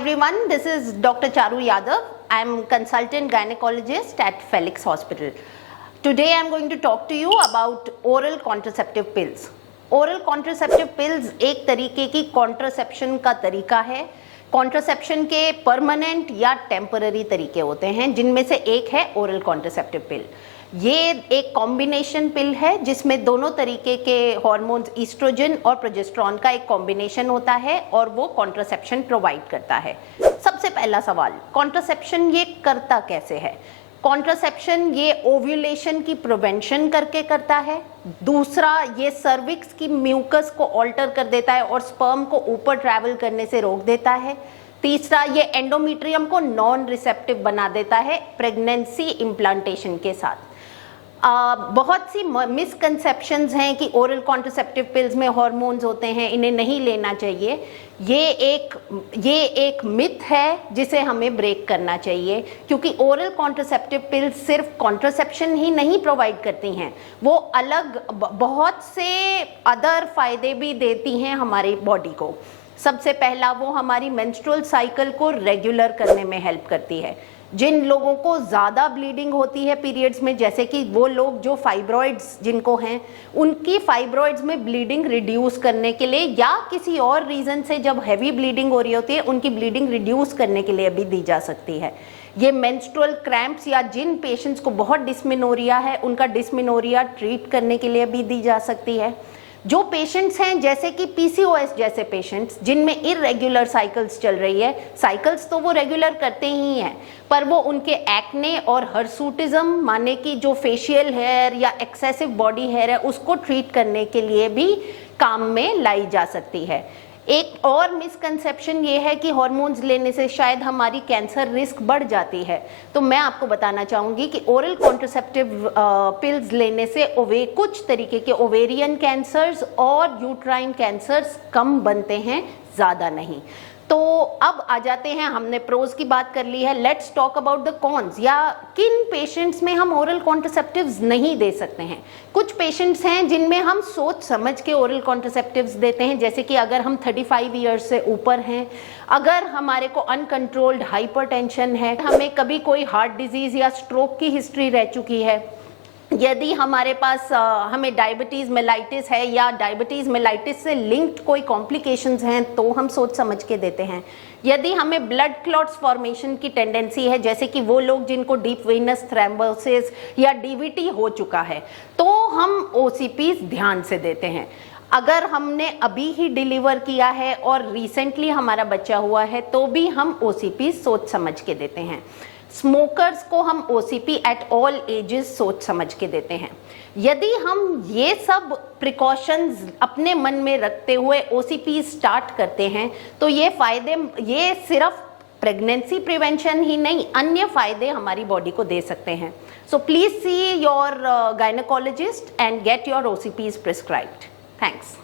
everyone, this is Dr. Charu Yadav. I am consultant gynecologist at Felix Hospital. Today I am going to talk to you about oral contraceptive pills. Oral contraceptive pills एक तरीके की contraception का तरीका है. Contraception के permanent या temporary तरीके होते हैं, जिनमें से एक है ओरल कॉन्ट्रासेप्टिव पिल. ये एक कॉम्बिनेशन पिल है जिसमें दोनों तरीके के हार्मोन्स ईस्ट्रोजन और प्रोजेस्टेरॉन का एक कॉम्बिनेशन होता है और वो कॉन्ट्रासेप्शन प्रोवाइड करता है. सबसे पहला सवाल, कॉन्ट्रासेप्शन ये करता कैसे है? कॉन्ट्रासेप्शन ये ओव्यूलेशन की प्रिवेंशन करके करता है. दूसरा, ये सर्विक्स की म्यूकस को ऑल्टर कर देता है और स्पर्म को ऊपर ट्रैवल करने से रोक देता है. तीसरा, ये एंडोमेट्रियम को नॉन रिसेप्टिव बना देता है प्रेगनेंसी इम्प्लांटेशन के साथ. बहुत सी मिसकंसेप्शंस हैं कि ओरल कॉन्ट्रासेप्टिव पिल्स में हार्मोन्स होते हैं, इन्हें नहीं लेना चाहिए. ये एक मिथ है जिसे हमें ब्रेक करना चाहिए, क्योंकि ओरल कॉन्ट्रासेप्टिव पिल्स सिर्फ कॉन्ट्रासेप्शन ही नहीं प्रोवाइड करती हैं, वो अलग बहुत से अदर फायदे भी देती हैं हमारी बॉडी को. सबसे पहला, वो हमारी मेंस्ट्रुअल साइकिल को रेगुलर करने में हेल्प करती है. जिन लोगों को ज़्यादा ब्लीडिंग होती है पीरियड्स में, जैसे कि वो लोग जो फाइब्रॉइड्स जिनको हैं, उनकी फाइब्रॉइड्स में ब्लीडिंग रिड्यूस करने के लिए या किसी और रीज़न से जब हैवी ब्लीडिंग हो रही होती है, उनकी ब्लीडिंग रिड्यूस करने के लिए भी दी जा सकती है. ये मेंस्ट्रुअल क्रैम्प्स या जिन पेशेंट्स को बहुत डिस्मेनोरिया है, उनका डिस्मेनोरिया ट्रीट करने के लिए भी दी जा सकती है. जो पेशेंट्स हैं जैसे कि पीसीओएस जैसे पेशेंट्स, जिनमें इरेगुलर साइकिल्स चल रही है, साइकिल्स तो वो रेगुलर करते ही हैं, पर वो उनके एक्ने और हर्सूटिज्म माने कि जो फेशियल हेयर या एक्सेसिव बॉडी हेयर है, उसको ट्रीट करने के लिए भी काम में लाई जा सकती है. एक और मिसकंसेप्शन ये है कि हार्मोन्स लेने से शायद हमारी कैंसर रिस्क बढ़ जाती है. तो मैं आपको बताना चाहूँगी कि ओरल कॉन्ट्रासेप्टिव पिल्स लेने से कुछ तरीके के ओवेरियन कैंसर्स और यूट्राइन कैंसर्स कम बनते हैं, ज़्यादा नहीं. तो अब आ जाते हैं, हमने प्रोज की बात कर ली है, let's talk about the cons, या किन पेशेंट्स में हम ओरल कॉन्ट्रासेप्टिव्स नहीं दे सकते हैं. कुछ पेशेंट्स हैं जिनमें हम सोच समझ के ओरल कॉन्ट्रासेप्टिव्स देते हैं, जैसे कि अगर हम 35 ईयर्स से ऊपर हैं, अगर हमारे को अनकंट्रोल्ड हाइपरटेंशन है, हमें कभी कोई हार्ट डिजीज़ या स्ट्रोक की हिस्ट्री रह चुकी है, यदि हमारे पास हमें डायबिटीज़ मेलाइटिस है या डायबिटीज़ मेलाइटिस से लिंक्ड कोई कॉम्प्लिकेशंस हैं, तो हम सोच समझ के देते हैं. यदि हमें ब्लड क्लॉट्स फॉर्मेशन की टेंडेंसी है, जैसे कि वो लोग जिनको डीप वेनस थ्रोम्बोसिस या डीवीटी हो चुका है, तो हम ओसीपीज ध्यान से देते हैं. अगर हमने अभी ही डिलीवर किया है और रिसेंटली हमारा बच्चा हुआ है, तो भी हम ओसीपीज सोच समझ के देते हैं. स्मोकर्स को हम ओसीपी एट ऑल एजेस सोच समझ के देते हैं. यदि हम ये सब प्रिकॉशंस अपने मन में रखते हुए ओसीपी स्टार्ट करते हैं, तो ये सिर्फ प्रेगनेंसी प्रिवेंशन ही नहीं, अन्य फायदे हमारी बॉडी को दे सकते हैं. So please see your gynaecologist and get your OCPs prescribed. Thanks.